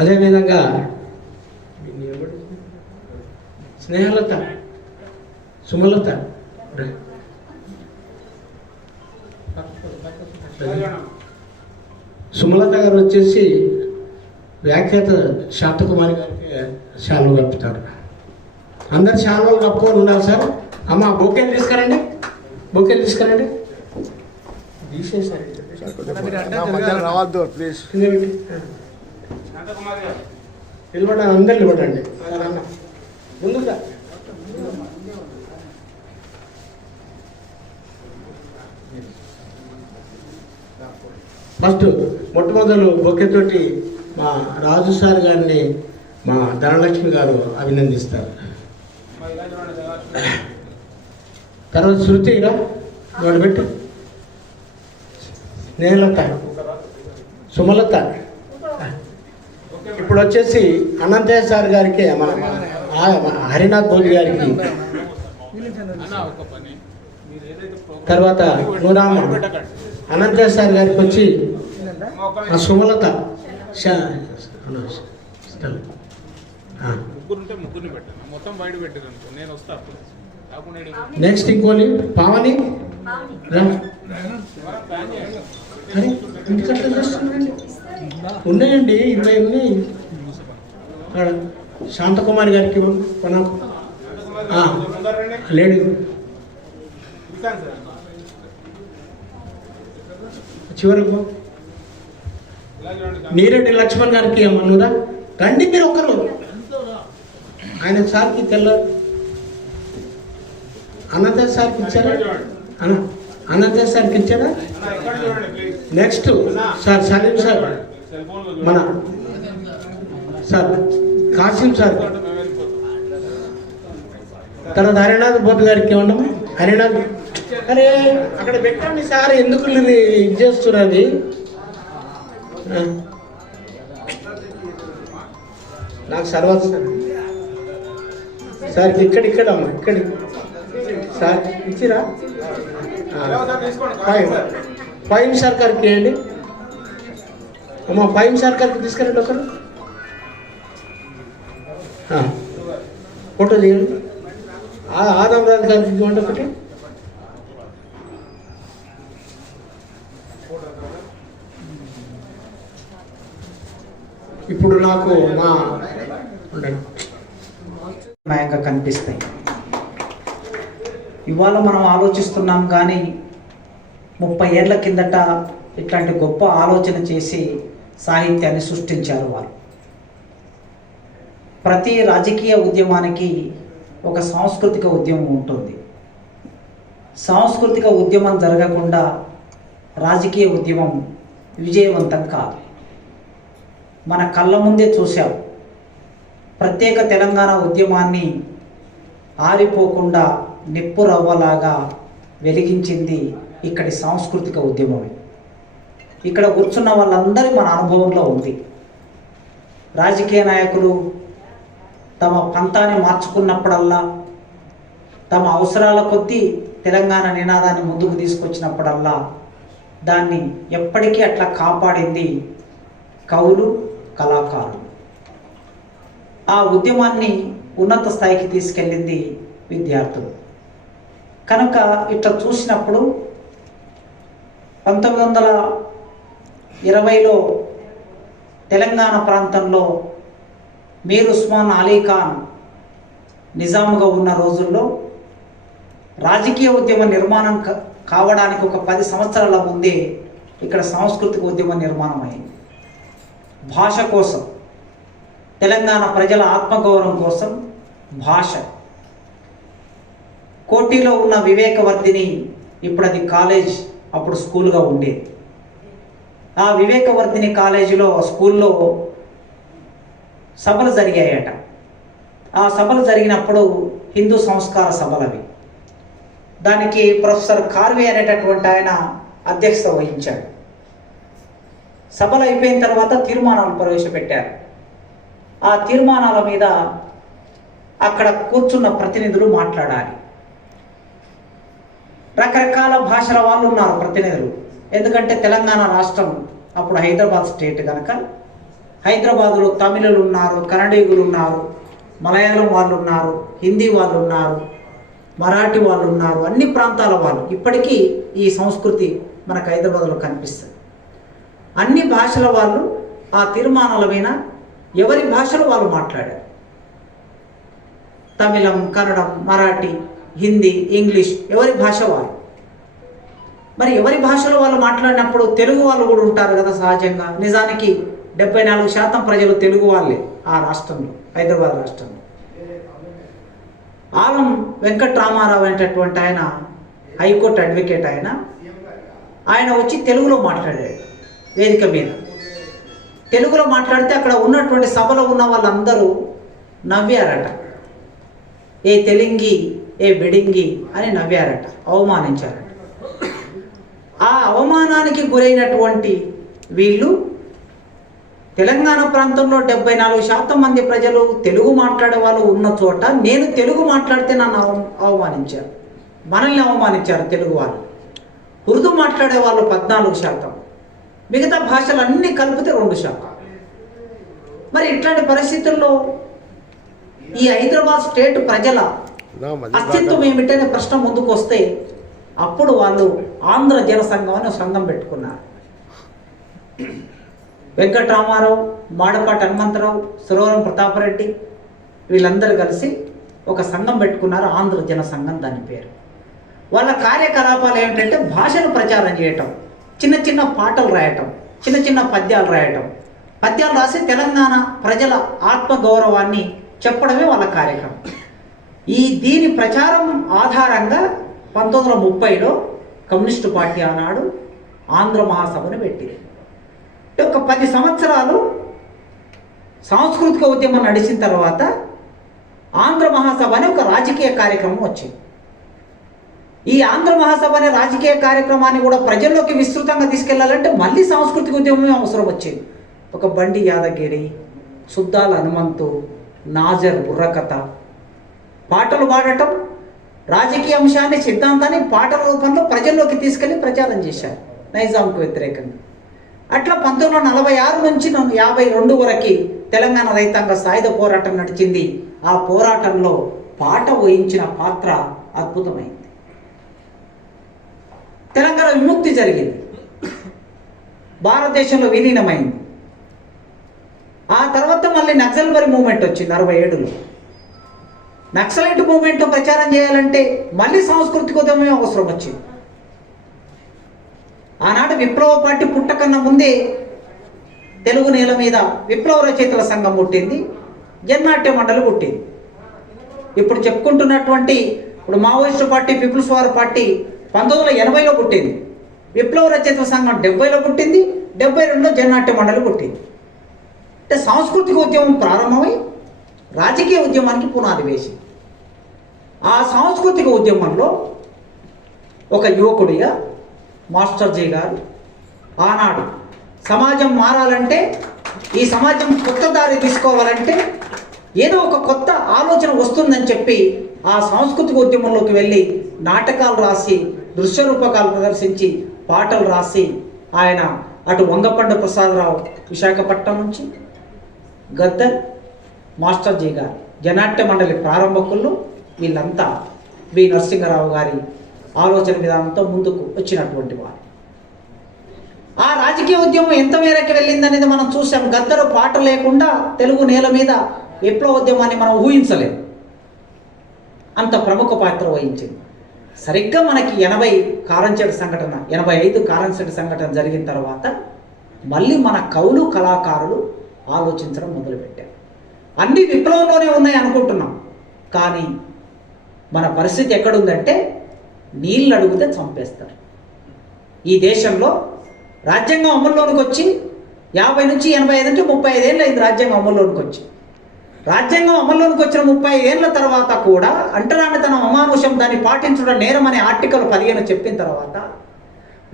అదేవిధంగా స్నేహలత, సుమలత, సుమలత గారు వచ్చేసి వ్యాఖ్యాత శాంతకుమారి గారికి శాలువలు కప్పుతారు. అందరు శాలువలు కప్పుకొని ఉండాలి సార్. అమ్మ బొకేలు తీసుకురండి, బొకేలు తీసుకురండి. రావద్దు ప్లీజ్. నిలబడండి, అందరు నిలబడండి. ముందుగా ఫస్ట్ మొట్టమొదలు బొక్కెతోటి మా రాజు సార్ గారిని మా ధనలక్ష్మి గారు అభినందిస్తారు. తర్వాత శృతిరా పెట్టు, స్నేహలత, సుమలత. ఇప్పుడు వచ్చేసి అనంతయ్య సార్ గారికి మన హరినాథ్ బోధి గారికి, తర్వాత నూరామ అనంతయ్య సార్ గారికి వచ్చి సుమలత. నెక్స్ట్ ఇంకోని పావని ఉన్నాయండి, 20 ఉన్నాయి. శాంతకుమారి గారికి లేడీ. చివరకు నీరెడ్డి లక్ష్మణ్ గారికి ఏమన్నారా రండి మీరు ఒక్కరు. ఆయన సార్కి తెల్ల అనంతయ్య సార్కి ఇచ్చారా? అనంతయ్య సార్కి ఇచ్చారా? నెక్స్ట్ సార్ సలీం సార్, మన సార్ కాసిం సార్, తర్వాత హరినాథ్ బోధ్ గారికి ఏమన్నా హరినాథ్. అరే అక్కడ పెట్టండి సార్, ఎందుకు ఇది చేస్తున్నారు? అది నాకు సర్వత్ సార్ ఇక్కడ అమ్మా, ఇక్కడ సార్ ఇచ్చిరా. ఫైవ్ సర్కార్కి వేయండి అమ్మా, 5 సర్కార్కి తీసుకురండి ఒకరు. ఫోటో తీయండి. ఆదం రాజు గారికి ఇవ్వండి ఒకటి. ఇప్పుడు నాకు మా మాయంగా కనిపిస్తాయి. ఇవాళ మనం ఆలోచిస్తున్నాం కానీ 30 ఏళ్ల కిందట ఇట్లాంటి గొప్ప ఆలోచన చేసి సాహిత్యాన్ని సృష్టించారు వారు. ప్రతి రాజకీయ ఉద్యమానికి ఒక సాంస్కృతిక ఉద్యమం ఉంటుంది. సాంస్కృతిక ఉద్యమం జరగకుండా రాజకీయ ఉద్యమం విజయవంతం కాదు. మన కళ్ళ ముందే చూశాం. ప్రత్యేక తెలంగాణ ఉద్యమాన్ని ఆరిపోకుండా నిప్పు రవ్వలాగా వెలిగించింది ఇక్కడి సాంస్కృతిక ఉద్యమమే. ఇక్కడ కూర్చున్న వాళ్ళందరి మన అనుభవంలో ఉంది. రాజకీయ నాయకులు తమ పంతాన్ని మార్చుకున్నప్పుడల్లా, తమ అవసరాల కొద్దీ తెలంగాణ నినాదాన్ని ముందుకు తీసుకొచ్చినప్పుడల్లా దాన్ని ఎప్పటికీ అట్లా కాపాడింది కవులు, కళాకారులు. ఆ ఉద్యమాన్ని ఉన్నత స్థాయికి తీసుకెళ్ళింది విద్యార్థులు. కనుక ఇట్లా చూసినప్పుడు 1920లో తెలంగాణ ప్రాంతంలో మీర్ ఉస్మాన్ అలీ ఖాన్ నిజాముగా ఉన్న రోజుల్లో రాజకీయ ఉద్యమ నిర్మాణం కావడానికి ఒక 10 సంవత్సరాల ముందే ఇక్కడ సాంస్కృతిక ఉద్యమ నిర్మాణం అయింది. భాష కోసం, తెలంగాణ ప్రజల ఆత్మగౌరవం కోసం భాష. కోటిలో ఉన్న వివేకవర్ధిని ఇప్పుడు అది కాలేజ్, అప్పుడు స్కూల్గా ఉండేది. ఆ వివేకవర్ధిని కాలేజీలో, స్కూల్లో సభలు జరిగాయట. ఆ సభలు జరిగినప్పుడు హిందూ సంస్కార సభలు అవి. దానికి ప్రొఫెసర్ కార్వే అనేటటువంటి ఆయన అధ్యక్షత వహించాడు. సభలు అయిపోయిన తర్వాత తీర్మానాలు ప్రవేశపెట్టారు. ఆ తీర్మానాల మీద అక్కడ కూర్చున్న ప్రతినిధులు మాట్లాడాలి. రకరకాల భాషల వాళ్ళు ఉన్నారు ప్రతినిధులు. ఎందుకంటే తెలంగాణ రాష్ట్రం అప్పుడు హైదరాబాద్ స్టేట్ కనుక హైదరాబాదులో తమిళులు ఉన్నారు, కన్నడీయులు ఉన్నారు, మలయాళం వాళ్ళు ఉన్నారు, హిందీ వాళ్ళు ఉన్నారు, మరాఠీ వాళ్ళు ఉన్నారు, అన్ని ప్రాంతాల వాళ్ళు. ఇప్పటికీ ఈ సంస్కృతి మనకు హైదరాబాద్లో కనిపిస్తుంది. అన్ని భాషల వాళ్ళు ఆ తీర్మానాల మీద ఎవరి భాషలో వాళ్ళు మాట్లాడారు. తమిళం, కన్నడం, మరాఠీ, హిందీ, ఇంగ్లీష్, ఎవరి భాష వాళ్ళు. మరి ఎవరి భాషలో వాళ్ళు మాట్లాడినప్పుడు తెలుగు వాళ్ళు కూడా ఉంటారు కదా సహజంగా. నిజానికి 74% ప్రజలు తెలుగు వాళ్ళే ఆ రాష్ట్రంలో, హైదరాబాద్ రాష్ట్రంలో. ఆలం వెంకట్రామారావు అనేటటువంటి ఆయన హైకోర్టు అడ్వకేట్. ఆయన వచ్చి తెలుగులో మాట్లాడాడు. వేదిక మీద తెలుగులో మాట్లాడితే అక్కడ ఉన్నటువంటి సభలో ఉన్న వాళ్ళందరూ నవ్వారట. ఏ తెలింగి ఏ బెడింగి అని నవ్వారట, అవమానించారట. ఆ అవమానానికి గురైనటువంటి వీళ్ళు తెలంగాణ ప్రాంతంలో 74% మంది ప్రజలు తెలుగు మాట్లాడే వాళ్ళు ఉన్న చోట నేను తెలుగు మాట్లాడితే నన్ను అవమానించారు, మనల్ని అవమానించారు తెలుగు వాళ్ళు. ఉర్దూ మాట్లాడే వాళ్ళు 14%, మిగతా భాషలన్నీ కలిపితే 2%. మరి ఇట్లాంటి పరిస్థితుల్లో ఈ హైదరాబాద్ స్టేట్ ప్రజల అస్తిత్వం ఏమిటనే ప్రశ్న ముందుకు వస్తే అప్పుడు వాళ్ళు ఆంధ్ర జనసంఘం అని సంఘం పెట్టుకున్నారు. వెంకటరామారావు, మాడపాటి హనుమంతరావు, సురవరం ప్రతాపరెడ్డి వీళ్ళందరూ కలిసి ఒక సంఘం పెట్టుకున్నారు, ఆంధ్ర జనసంఘం దాని పేరు. వాళ్ళ కార్యకలాపాలు ఏమిటంటే భాషను ప్రచారం చేయటం, చిన్న చిన్న పాటలు రాయటం, చిన్న చిన్న పద్యాలు రాయటం, పద్యాలు రాసి తెలంగాణ ప్రజల ఆత్మగౌరవాన్ని చెప్పడమే వాళ్ళ కార్యక్రమం. దీని ప్రచారం ఆధారంగా 1930లో కమ్యూనిస్టు పార్టీ ఆనాడు ఆంధ్ర మహాసభను పెట్టింది. ఒక 10 సంవత్సరాలు సాంస్కృతిక ఉద్యమం నడిచిన తర్వాత ఆంధ్ర మహాసభ అనే ఒక రాజకీయ కార్యక్రమం వచ్చింది. ఈ ఆంధ్ర మహాసభ అనే రాజకీయ కార్యక్రమాన్ని కూడా ప్రజల్లోకి విస్తృతంగా తీసుకెళ్లాలంటే మళ్ళీ సాంస్కృతిక ఉద్యమమే అవసరం వచ్చింది. ఒక బండి యాదగిరి, సుద్దాల హనుమంతు, నాజర్ బుర్రకథ పాటలు పాడటం, రాజకీయ అంశాన్ని సిద్ధాంతాన్ని పాటల రూపంలో ప్రజల్లోకి తీసుకెళ్లి ప్రచారం చేశారు నైజాంకు వ్యతిరేకంగా. అట్లా 1946 నుంచి 52 వరకు తెలంగాణ రైతాంగ సాయుధ పోరాటం నడిచింది. ఆ పోరాటంలో పాట వహించిన పాత్ర అద్భుతమైంది. తెలంగాణ విముక్తి జరిగింది, భారతదేశంలో విలీనమైంది. ఆ తర్వాత మళ్ళీ నక్సల్బరీ మూవ్మెంట్ వచ్చింది 67లో. నక్సలైట్ మూవ్మెంట్ ప్రచారం చేయాలంటే మళ్ళీ సాంస్కృతికోద్యమమే అవసరం వచ్చింది. ఆనాడు విప్లవ పార్టీ పుట్టకన్నా ముందే తెలుగు నేల మీద విప్లవ రచయితల సంఘం పుట్టింది, జన్నాట్య మండలి పుట్టింది. ఇప్పుడు చెప్పుకుంటున్నటువంటి Maoist party, People's War party 1980లో పుట్టింది, విప్లవ రచయితల సంఘం 70లో పుట్టింది, 72లో జన్నాట్య మండలి పుట్టింది. అంటే సాంస్కృతిక ఉద్యమం ప్రారంభమై రాజకీయ ఉద్యమానికి పునాది వేసి ఆ సాంస్కృతిక ఉద్యమంలో ఒక యువకుడిగా మాస్టర్ జీ గారు ఆనాడు సమాజం మారాలంటే, ఈ సమాజం కొత్త దారి తీసుకోవాలంటే ఏదో ఒక కొత్త ఆలోచన వస్తుందని చెప్పి ఆ సాంస్కృతిక ఉద్యమంలోకి వెళ్ళి నాటకాలు రాసి, దృశ్య రూపకాలు ప్రదర్శించి, పాటలు రాసి ఆయన అటు వంగపండు ప్రసాదరావు విశాఖపట్నం నుంచి, గద్దర్, మాస్టర్ జీ గారు జనాట్య మండలి ప్రారంభకులు వీళ్ళంతా వి నరసింహరావు గారి ఆలోచన విధానంతో ముందుకు వచ్చినటువంటి వారు. ఆ రాజకీయ ఉద్యమం ఎంత మేరకు వెళ్ళిందనేది మనం చూసాం. గద్దరు పాట లేకుండా తెలుగు నేల మీద విప్లవోద్యమాన్ని మనం ఊహించలేము, అంత ప్రముఖ పాత్ర వహించింది. సరిగ్గా మనకి 80 కారంచేడు సంఘటన, 85 కారంచేడు సంఘటన జరిగిన తర్వాత మళ్ళీ మన కవులు కళాకారులు ఆలోచించడం మొదలుపెట్టారు. అన్ని విప్లవంలోనే ఉన్నాయి అనుకుంటున్నాం, కానీ మన పరిస్థితి ఎక్కడుందంటే నీళ్ళు అడిగితే చంపేస్తారు. ఈ దేశంలో రాజ్యాంగం అమల్లోనికి వచ్చి 50 నుంచి 85 నుంచి 35 ఏళ్ళు అయింది రాజ్యాంగం అమల్లోనికి వచ్చి. రాజ్యాంగం అమల్లోనికి వచ్చిన 35 ఏళ్ల తర్వాత కూడా అంటరానితనం, అమానుషం, దాన్ని పాటించడం నేరం అనే ఆర్టికల్ 15 చెప్పిన తర్వాత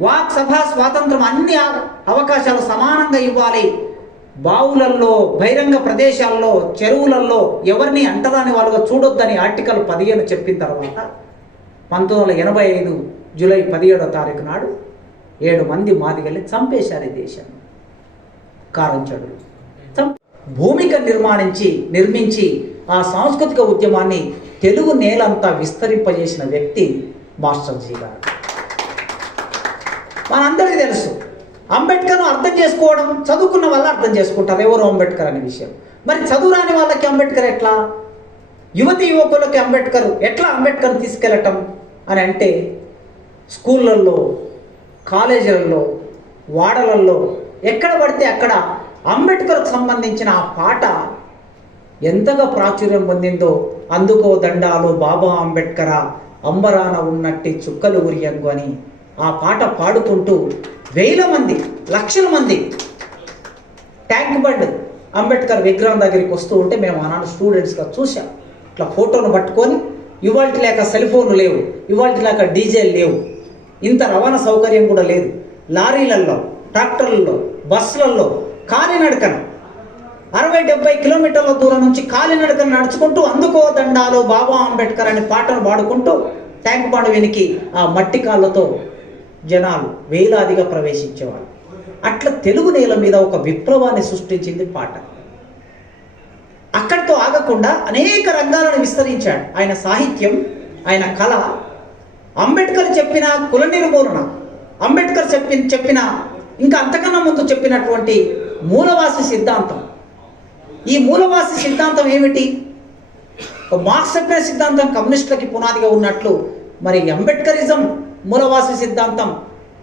వాక్ సభా స్వాతంత్రం, అన్ని అవకాశాలు సమానంగా ఇవ్వాలి, బావులల్లో, బహిరంగ ప్రదేశాల్లో, చెరువులలో ఎవరిని అంటరాని వాళ్ళుగా చూడొద్దని ఆర్టికల్ 15 చెప్పిన తర్వాత 1985 జూలై 17వ తారీఖు నాడు 7 మంది మాదిగల్ని చంపేశారు ఈ దేశాన్ని కారంచేడులో. భూమిక నిర్మించి ఆ సాంస్కృతిక ఉద్యమాన్ని తెలుగు నేలంతా విస్తరింపజేసిన వ్యక్తి మాస్టర్ జీ గారు. మనందరికీ తెలుసు, అంబేద్కర్ను అర్థం చేసుకోవడం చదువుకున్న వాళ్ళు అర్థం చేసుకుంటారు ఎవరు అంబేద్కర్ అనే విషయం. మరి చదువు రాని వాళ్ళకి అంబేద్కర్ ఎట్లా, యువతి యువకులకి ఎట్లా అంబేద్కర్ తీసుకెళ్ళటం అని అంటే, స్కూళ్ళల్లో, కాలేజీలలో, వాడలల్లో ఎక్కడ పడితే అక్కడ అంబేద్కర్కు సంబంధించిన ఆ పాట ఎంతగా ప్రాచుర్యం పొందిందో. అందుకో దండాలు బాబా అంబేద్కర, అంబరాన ఉన్నట్టి చుక్కలు ఉరియంగు అని ఆ పాట పాడుకుంటూ వేల మంది, లక్షల మంది ట్యాంక్ బండ్ అంబేద్కర్ విగ్రహం దగ్గరికి వస్తూ ఉంటే మేము ఆనాడు స్టూడెంట్స్గా చూసాం. ఇట్లా ఫోటోను పట్టుకొని, ఇవాళ లేక సెల్ ఫోన్లు లేవు, ఇవాళ లేక డీజేలు లేవు, ఇంత రవాణా సౌకర్యం కూడా లేదు. లారీలలో, ట్రాక్టర్లలో, బస్సులలో కాలినడకన 60-70 కిలోమీటర్ల దూరం నుంచి కాలినడకన నడుచుకుంటూ అందుకో దండాలు బాబా అంబేద్కర్ అనే పాటలు పాడుకుంటూ ట్యాంక్ బండ్ వెనికి ఆ మట్టి కాళ్ళతో జనాలు వేలాదిగా ప్రవేశించేవాళ్ళు. అట్లా తెలుగు నేల మీద ఒక విప్లవాన్ని సృష్టించింది పాట. అక్కడితో ఆగకుండా అనేక రంగాలను విస్తరించాడు. ఆయన సాహిత్యం, ఆయన కళ, అంబేద్కర్ చెప్పిన కుల నిర్మూలన, అంబేద్కర్ చెప్పిన ఇంకా అంతకన్నా ముందు చెప్పినటువంటి మూలవాసి సిద్ధాంతం. ఈ మూలవాసి సిద్ధాంతం ఏమిటి? మార్క్స్ చెప్పిన సిద్ధాంతం కమ్యూనిస్టులకి పునాదిగా ఉన్నట్లు మరి అంబేద్కరిజం మూలవాసి సిద్ధాంతం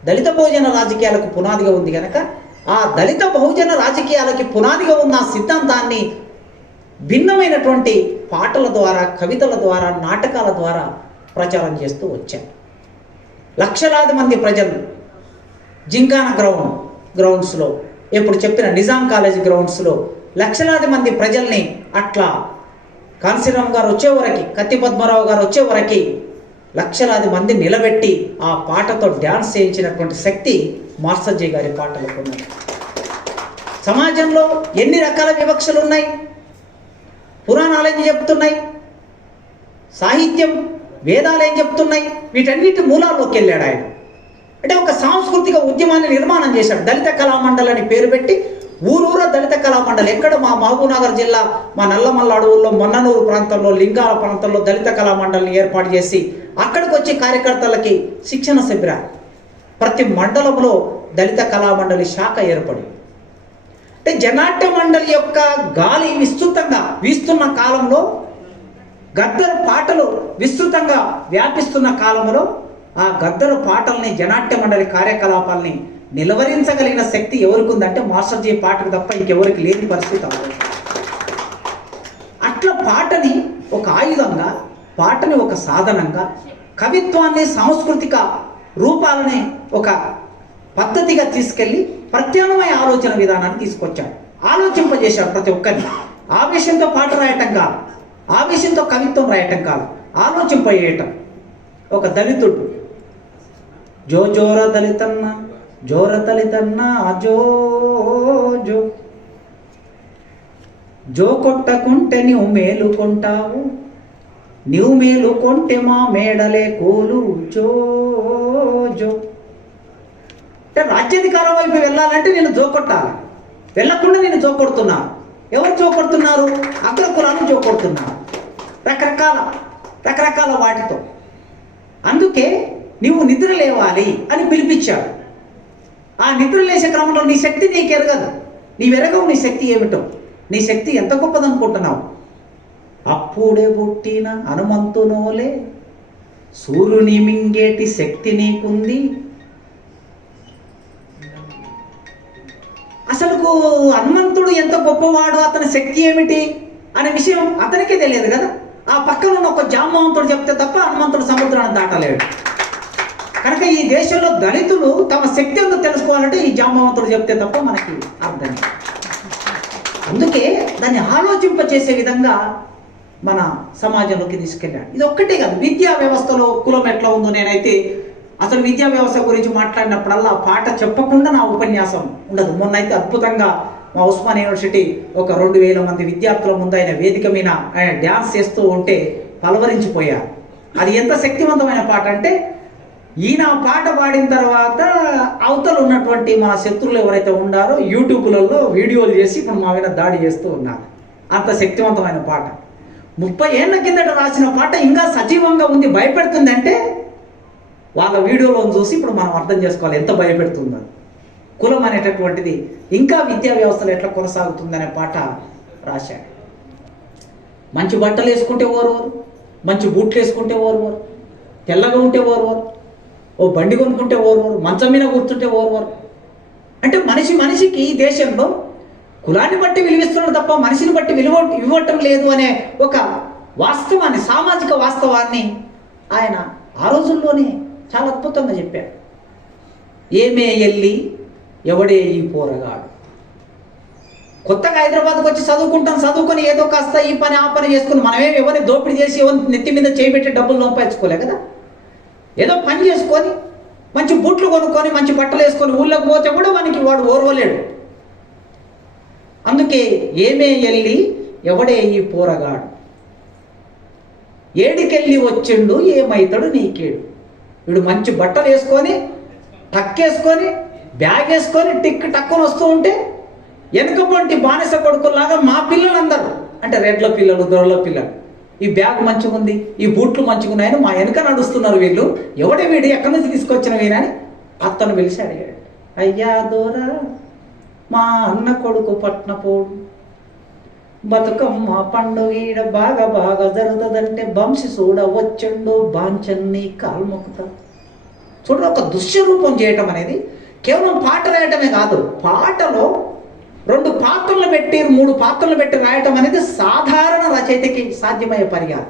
దళిత బహుజన రాజకీయాలకు పునాదిగా ఉంది కనుక ఆ దళిత బహుజన రాజకీయాలకి పునాదిగా ఉన్న సిద్ధాంతాన్ని భిన్నమైనటువంటి పాటల ద్వారా, కవితల ద్వారా, నాటకాల ద్వారా ప్రచారం చేస్తూ వచ్చారు. లక్షలాది మంది ప్రజలు జింకానా గ్రౌండ్స్లో, ఇప్పుడు చెప్పిన నిజాం కాలేజ్ గ్రౌండ్స్లో లక్షలాది మంది ప్రజల్ని అట్లా కాన్సీరామ్ గారు వచ్చేవరకు, కత్తి పద్మరావు గారు వచ్చేవరకు లక్షలాది మంది నిలబెట్టి ఆ పాటతో డ్యాన్స్ చేయించినటువంటి శక్తి మార్సజ్జీ గారి పాటలకు ఉన్నది. సమాజంలో ఎన్ని రకాల వివక్షలు ఉన్నాయి, పురాణాలు ఏం చెప్తున్నాయి, సాహిత్యం, వేదాలు ఏం చెప్తున్నాయి, వీటన్నిటి మూలాల్లోకి వెళ్ళాడు ఆయన. అంటే ఒక సాంస్కృతిక ఉద్యమాన్ని నిర్మాణం చేశాడు. దళిత కళామండలి అని పేరు పెట్టి ఊరూర దళిత కళామండలి, ఎక్కడ మా మహబూబ్నగర్ జిల్లా మా నల్లమల్ల అడవుల్లో, మొన్ననూరు ప్రాంతంలో, లింగాల ప్రాంతంలో దళిత కళామండలిని ఏర్పాటు చేసి అక్కడికి వచ్చి కార్యకర్తలకి శిక్షణ శిబిరాలు, ప్రతి మండలంలో దళిత కళామండలి శాఖ ఏర్పడి, అంటే జనాట్య మండలి యొక్క గాలి విస్తృతంగా వీస్తున్న కాలంలో, గద్దర పాటలు విస్తృతంగా వ్యాపిస్తున్న కాలంలో ఆ గద్దర పాటల్ని, జనాట్య మండలి కార్యకలాపాలని నిలవరించగలిగిన శక్తి ఎవరికి ఉందంటే మార్సజ్జీ పాటకు తప్ప ఇంకెవరికి లేని పరిస్థితి. అట్లా పాటని ఒక ఆయుధంగా, పాటని ఒక సాధనంగా, కవిత్వాన్ని, సాంస్కృతిక రూపాలని ఒక పద్ధతిగా తీసుకెళ్ళి ప్రత్యామ్నాయ ఆలోచన విధానాన్ని తీసుకొచ్చాడు. ఆలోచింపజేశాడు ప్రతి ఒక్కరిని. ఆవేశంతో పాట రాయటం కాదు, ఆవేశంతో కవిత్వం రాయటం కాదు, ఆలోచింపజేయటం. ఒక దళితుడు జో జోర దళితన్న, జోర దళితన్న జో జో, జో కొట్టకుంటే నీవు మేలుకుంటావు, నీవు మేలుకొంటే మా మేడలే కూలు జో జో. అంటే రాజ్యాధికారం వైపు వెళ్ళాలంటే నేను జోకొట్టాలి, వెళ్ళకుండా నేను జోకొడుతున్నాను. ఎవరు జోకొడుతున్నారు? అగ్రకులాలను జోకొడుతున్నారు రకరకాల వాటితో. అందుకే నీవు నిద్ర లేవాలి అని పిలిపించాడు. ఆ నిద్ర లేచే క్రమంలో నీ శక్తి నీకు ఎరగదు, నీవెరగవు నీ శక్తి ఏమిటో. నీ శక్తి ఎంత గొప్పదనుకుంటున్నావు? అప్పుడే పుట్టిన హనుమంతునోలే సూర్యుని మింగేటి శక్తి నీకుంది. అసలుకు హనుమంతుడు ఎంత గొప్పవాడు, అతని శక్తి ఏమిటి అనే విషయం అతనికే తెలియదు కదా. ఆ పక్కన ఉన్న ఒక జాంబవంతుడు చెప్తే తప్ప హనుమంతుడు సముద్రాన్ని దాటలేడు. కనుక ఈ దేశంలో దళితులు తమ శక్తి ఎందుకు తెలుసుకోవాలంటే ఈ జాంబవంతుడు చెప్తే తప్ప మనకి అర్థం. అందుకే దాన్ని ఆలోచింపచేసే విధంగా మన సమాజంలోకి తీసుకెళ్ళాడు. ఇది ఒక్కటే కాదు, విద్యా వ్యవస్థలో కులం ఎట్లా ఉందో, నేనైతే అసలు విద్యా వ్యవస్థ గురించి మాట్లాడినప్పుడల్లా పాట చెప్పకుండా నా ఉపన్యాసం ఉండదు. మొన్నైతే అద్భుతంగా మా ఉస్మాన్ యూనివర్సిటీ ఒక 2000 మంది విద్యార్థుల ముందు ఆయన వేదిక మీద ఆయన డ్యాన్స్ చేస్తూ ఉంటే పలవరించిపోయారు. అది ఎంత శక్తివంతమైన పాట అంటే, ఈయన పాట పాడిన తర్వాత అవతల ఉన్నటువంటి మా శత్రువులు ఎవరైతే ఉన్నారో యూట్యూబ్లలో వీడియోలు చేసి ఇప్పుడు మా మీద దాడి చేస్తూ ఉన్నారు. అంత శక్తివంతమైన పాట. 30 ఏళ్ల కిందట రాసిన పాట ఇంకా సజీవంగా ఉంది, భయపెడుతుంది అంటే వాళ్ళ వీడియోలను చూసి ఇప్పుడు మనం అర్థం చేసుకోవాలి ఎంత భయపెడుతుందో. కులం అనేటటువంటిది ఇంకా విద్యా వ్యవస్థలో ఎట్లా కొనసాగుతుందనే పాట రాశాడు. మంచి బట్టలు వేసుకుంటే ఓరువారు, మంచి బూట్లు వేసుకుంటే ఓరువారు, తెల్లగా ఉంటే ఓరువారు, ఓ బండి కొనుక్కుంటే ఓరువారు, మంచం మీద కూర్చుంటే ఓరువారు. అంటే మనిషికి ఈ దేశంలో కులాన్ని బట్టి విలువిస్తున్నాడు తప్ప మనిషిని బట్టి ఇవ్వటం లేదు అనే ఒక వాస్తవాన్ని, సామాజిక వాస్తవాన్ని ఆయన ఆ రోజుల్లోనే చాలా అద్భుతంగా చెప్పాడు. ఏమే ఎల్లి ఎవడే ఈ పోరగాడు. కొత్తగా హైదరాబాద్కి వచ్చి చదువుకొని ఏదో కాస్త ఈ పని ఆ పని చేసుకుని మనమే ఎవరిని దోపిడీ చేసి ఎవరిని నెత్తి మీద చేయబెట్టి డబ్బులు సంపాదించుకోలే కదా. ఏదో పని చేసుకొని మంచి బూట్లు కొనుక్కొని మంచి బట్టలు వేసుకొని ఊళ్ళోకి పోతే కూడా వాడు ఓర్వలేడు. అందుకే ఏమే ఎల్లి ఎవడే ఈ పోరగాడు, ఏడికెళ్ళి వచ్చిండు ఏమైతాడు నీకేడు. వీడు మంచి బట్టలు వేసుకొని టక్కేసుకొని బ్యాగ్ వేసుకొని టిక్ టక్కుని వస్తూ ఉంటే వెనుకపంటి బానిస కొడుకులాగా మా పిల్లలందరూ అంటే రెడ్ల పిల్లలు దొరల పిల్లలు ఈ బ్యాగ్ మంచిగా ఉంది, ఈ బూట్లు మంచిగా ఉన్నాయని మా వెనుక నడుస్తున్నారు వీళ్ళు. ఎవడే వీడు ఎక్కడి నుంచి తీసుకొచ్చిన వీనని అత్తను పిలిచి అడిగాడు. అయ్యా దోరా, మా అన్న కొడుకు పట్నపోడు, బతుకమ్మ పండుగ ఈడ బాగా జరుగుతుందంటే బంసి చూడ వచ్చండు బాంచన్ని కాల్మొక్కుతా. చూడండి, ఒక దృశ్య రూపం చేయటం అనేది కేవలం పాట రాయటమే కాదు, పాటలో 2 పాత్రలు పెట్టి 3 పాత్రలు పెట్టి రాయటం అనేది సాధారణ రచయితకి సాధ్యమయ్యే పని కాదు.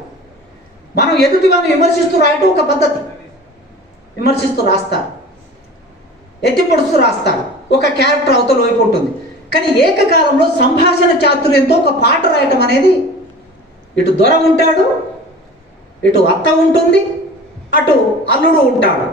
మనం ఎదుటి మనం విమర్శిస్తూ రాయటం ఒక పద్ధతి, విమర్శిస్తూ రాస్తారు, ఎత్తిపొడుస్తూ రాస్తారు, ఒక క్యారెక్టర్ అవతల వైపు ఉంటుంది. కానీ ఏకకాలంలో సంభాషణ చాతుర్యంతో ఒక పాట రాయటం అనేది ఇటు దొర ఉంటాడు, ఇటు అత్త ఉంటుంది, అటు అల్లుడు ఉంటాడు.